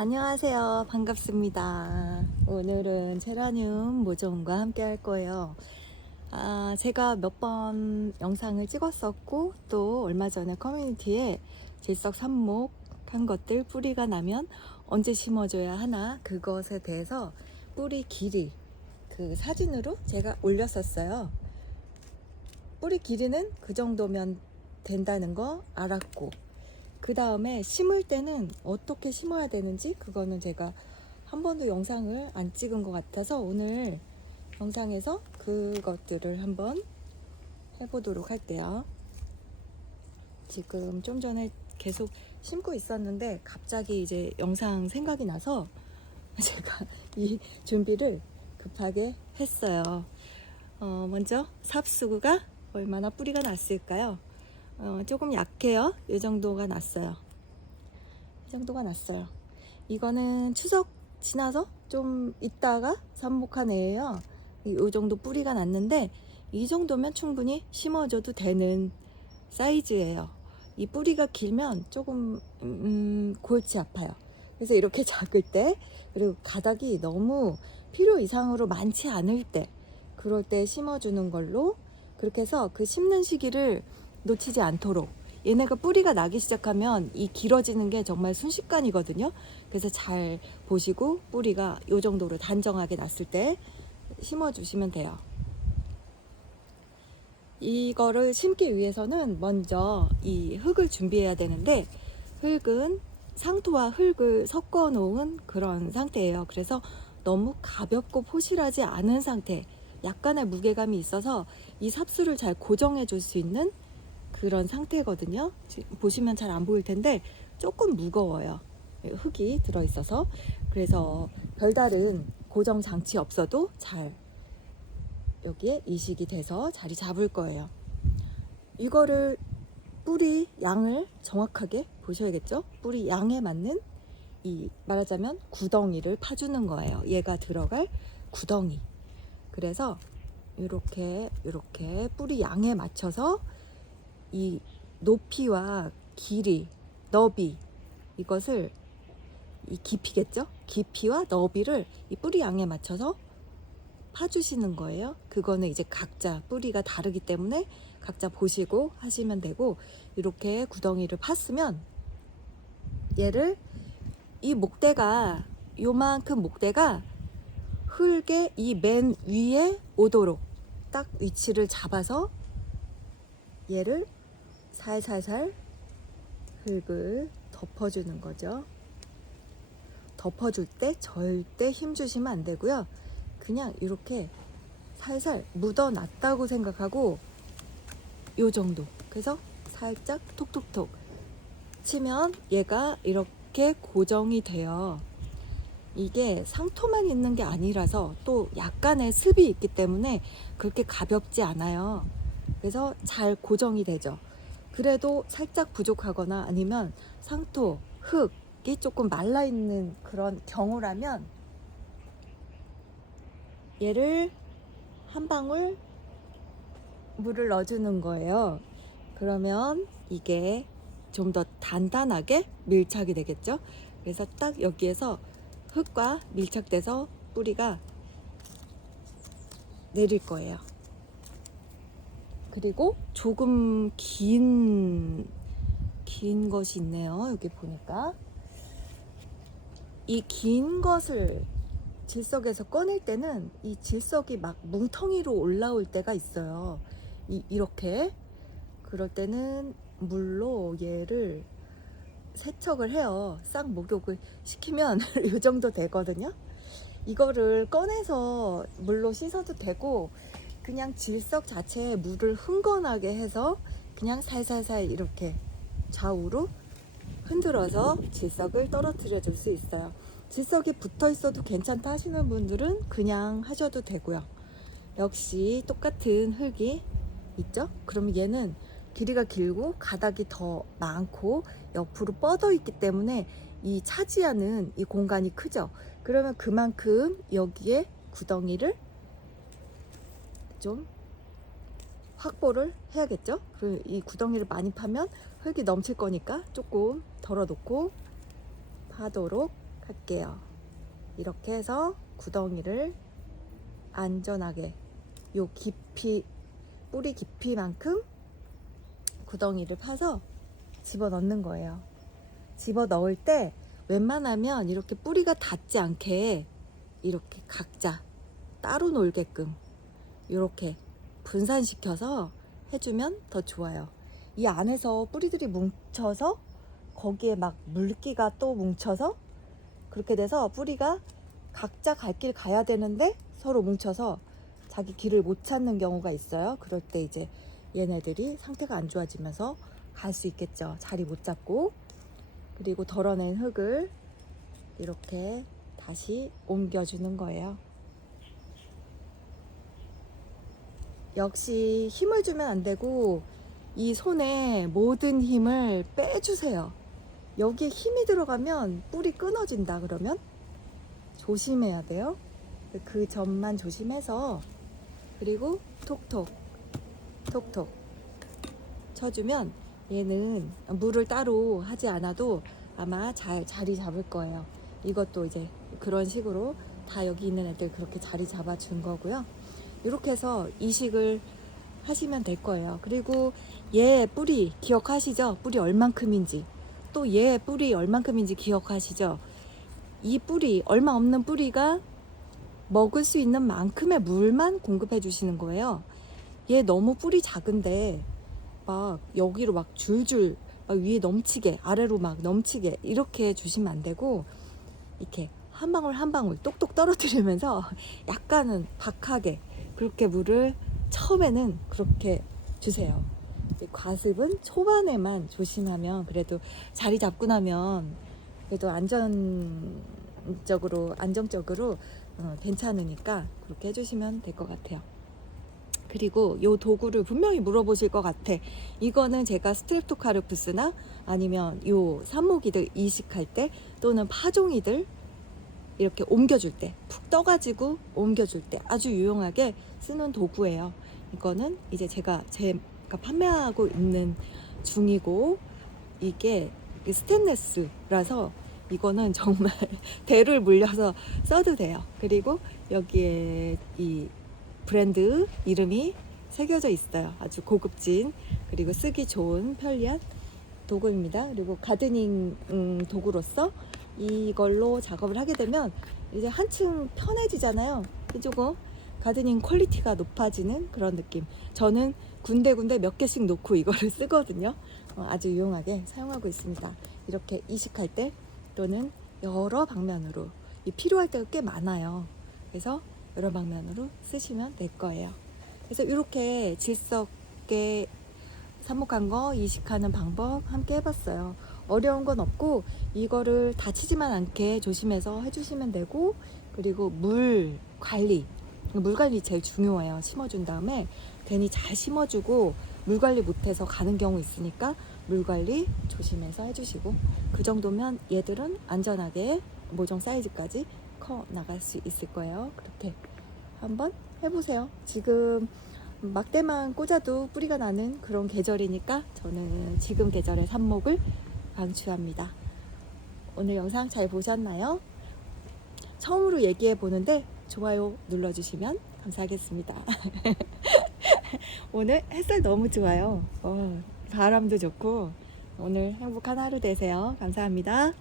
안녕하세요. 반갑습니다. 오늘은 제라늄 모종과 함께 할 거예요. 아, 제가 몇 번 영상을 찍었었고, 또 얼마 전에 커뮤니티에 질석 삽목한 것들 뿌리가 나면 언제 심어줘야 하나, 그것에 대해서 뿌리 길이, 그 사진으로 제가 올렸었어요. 뿌리 길이는 그 정도면 된다는 거 알았고, 그 다음에 심을 때는 어떻게 심어야 되는지 그거는 제가 한 번도 영상을 안 찍은 것 같아서 오늘 영상에서 그것들을 한번 해보도록 할게요. 지금 좀 전에 계속 심고 있었는데 갑자기 이제 영상 생각이 나서 제가 이 준비를 급하게 했어요. 어, 먼저 삽수구가 얼마나 뿌리가 났을까요? 어, 조금 약해요. 이 정도가 났어요. 이 정도가 났어요. 이거는 추석 지나서 좀 있다가 삽목한 애예요. 이, 이 정도 뿌리가 났는데 이 정도면 충분히 심어줘도 되는 사이즈예요. 이 뿌리가 길면 조금 음, 골치 아파요. 그래서 이렇게 작을 때 그리고 가닥이 너무 필요 이상으로 많지 않을 때 그럴 때 심어주는 걸로 그렇게 해서 그 심는 시기를 놓치지 않도록 얘네가 뿌리가 나기 시작하면 이 길어지는 게 정말 순식간이거든요. 그래서 잘 보시고 뿌리가 이 정도로 단정하게 났을 때 심어 주시면 돼요. 이거를 심기 위해서는 먼저 이 흙을 준비해야 되는데 흙은 상토와 흙을 섞어 놓은 그런 상태예요. 그래서 너무 가볍고 포실하지 않은 상태, 약간의 무게감이 있어서 이 삽수를 잘 고정해 줄 수 있는 그런 상태거든요. 보시면 잘 안 보일 텐데 조금 무거워요. 흙이 들어 있어서 그래서 별다른 고정 장치 없어도 잘 여기에 이식이 돼서 자리 잡을 거예요. 이거를 뿌리 양을 정확하게 보셔야겠죠? 뿌리 양에 맞는 이 말하자면 구덩이를 파주는 거예요. 얘가 들어갈 구덩이. 그래서 이렇게 이렇게 뿌리 양에 맞춰서 이 높이와 길이, 너비 이것을 이 깊이겠죠? 깊이와 너비를 이 뿌리 양에 맞춰서 파주시는 거예요. 그거는 이제 각자 뿌리가 다르기 때문에 각자 보시고 하시면 되고 이렇게 구덩이를 팠으면 얘를 이 목대가 요만큼 목대가 흙의 이 맨 위에 오도록 딱 위치를 잡아서 얘를 살살살 흙을 덮어주는 거죠. 덮어줄 때 절대 힘 주시면 안 되고요. 그냥 이렇게 살살 묻어놨다고 생각하고 요 정도. 그래서 살짝 톡톡톡 치면 얘가 이렇게 고정이 돼요. 이게 상토만 있는 게 아니라서 또 약간의 습이 있기 때문에 그렇게 가볍지 않아요. 그래서 잘 고정이 되죠. 그래도 살짝 부족하거나 아니면 상토, 흙이 조금 말라 있는 그런 경우라면 얘를 한 방울 물을 넣어주는 거예요. 그러면 이게 좀 더 단단하게 밀착이 되겠죠. 그래서 딱 여기에서 흙과 밀착돼서 뿌리가 내릴 거예요. 그리고 조금 긴, 긴 것이 있네요. 여기 보니까. 이 긴 것을 질석에서 꺼낼 때는 이 질석이 막 뭉텅이로 올라올 때가 있어요. 이, 이렇게. 그럴 때는 물로 얘를 세척을 해요. 싹 목욕을 시키면 이 정도 되거든요. 이거를 꺼내서 물로 씻어도 되고 그냥 질석 자체에 물을 흥건하게 해서 그냥 살살살 이렇게 좌우로 흔들어서 질석을 떨어뜨려 줄 수 있어요. 질석이 붙어 있어도 괜찮다 하시는 분들은 그냥 하셔도 되고요. 역시 똑같은 흙이 있죠? 그럼 얘는 길이가 길고 가닥이 더 많고 옆으로 뻗어 있기 때문에 이 차지하는 이 공간이 크죠. 그러면 그만큼 여기에 구덩이를 좀 확보를 해야겠죠. 그리고 이 구덩이를 많이 파면 흙이 넘칠 거니까 조금 덜어놓고 파도록 할게요. 이렇게 해서 구덩이를 안전하게 요 깊이 뿌리 깊이만큼 구덩이를 파서 집어 넣는 거예요. 집어 넣을 때 웬만하면 이렇게 뿌리가 닿지 않게 이렇게 각자 따로 놀게끔 이렇게 분산시켜서 해주면 더 좋아요. 이 안에서 뿌리들이 뭉쳐서 거기에 막 물기가 또 뭉쳐서 그렇게 돼서 뿌리가 각자 갈 길 가야 되는데 서로 뭉쳐서 자기 길을 못 찾는 경우가 있어요. 그럴 때 이제 얘네들이 상태가 안 좋아지면서 갈 수 있겠죠. 자리 못 잡고. 그리고 덜어낸 흙을 이렇게 다시 옮겨주는 거예요. 역시 힘을 주면 안 되고 이 손에 모든 힘을 빼주세요. 여기에 힘이 들어가면 뿌리 끊어진다 그러면 조심해야 돼요. 그 점만 조심해서 그리고 톡톡 톡톡 쳐주면 얘는 물을 따로 하지 않아도 아마 잘 자리 잡을 거예요. 이것도 이제 그런 식으로 다 여기 있는 애들 그렇게 자리 잡아 준 거고요. 이렇게 해서 이식을 하시면 될 거예요. 그리고 얘 뿌리 기억하시죠? 뿌리 얼만큼인지 또 얘 뿌리 얼만큼인지 기억하시죠? 이 뿌리 얼마 없는 뿌리가 먹을 수 있는 만큼의 물만 공급해 주시는 거예요. 얘 너무 뿌리 작은데 막 여기로 막 줄줄 막 위에 넘치게 아래로 막 넘치게 이렇게 주시면 안 되고 이렇게 한 방울 한 방울 똑똑 떨어뜨리면서 약간은 박하게 그렇게 물을 처음에는 그렇게 주세요. 과습은 초반에만 조심하면 그래도 자리 잡고 나면 그래도 안전적으로 안정적으로 어, 괜찮으니까 그렇게 해주시면 될 것 같아요. 그리고 요 도구를 분명히 물어보실 것 같아. 이거는 제가 스트랩토카르푸스나 아니면 요 산모기들 이식할 때 또는 파종이들 이렇게 옮겨줄 때 푹 떠가지고 옮겨줄 때 아주 유용하게 쓰는 도구예요. 이거는 이제 제가 제가 판매하고 있는 중이고 이게 스테인레스라서 이거는 정말 대를 물려서 써도 돼요. 그리고 여기에 이 브랜드 이름이 새겨져 있어요. 아주 고급진 그리고 쓰기 좋은 편리한 도구입니다. 그리고 가드닝 음, 도구로서 이걸로 작업을 하게 되면 이제 한층 편해지잖아요. 조금 가드닝 퀄리티가 높아지는 그런 느낌. 저는 군데군데 몇 개씩 놓고 이거를 쓰거든요. 어, 아주 유용하게 사용하고 있습니다. 이렇게 이식할 때 또는 여러 방면으로 이 필요할 때가 꽤 많아요. 그래서 여러 방면으로 쓰시면 될 거예요. 그래서 이렇게 질석게 삽목한 거 이식하는 방법 함께 해봤어요. 어려운 건 없고 이거를 다치지만 않게 조심해서 해주시면 되고 그리고 물 관리 물 관리 제일 중요해요. 심어준 다음에 괜히 잘 심어주고 물 관리 못해서 가는 경우 있으니까 물 관리 조심해서 해주시고 그 정도면 얘들은 안전하게 모종 사이즈까지 커 나갈 수 있을 거예요. 그렇게 한번 해보세요. 지금 막대만 꽂아도 뿌리가 나는 그런 계절이니까 저는 지금 계절의 삽목을 강추합니다. 오늘 영상 잘 보셨나요? 처음으로 얘기해 보는데 좋아요 눌러주시면 감사하겠습니다. 오늘 햇살 너무 좋아요. 어, 바람도 좋고 오늘 행복한 하루 되세요. 감사합니다.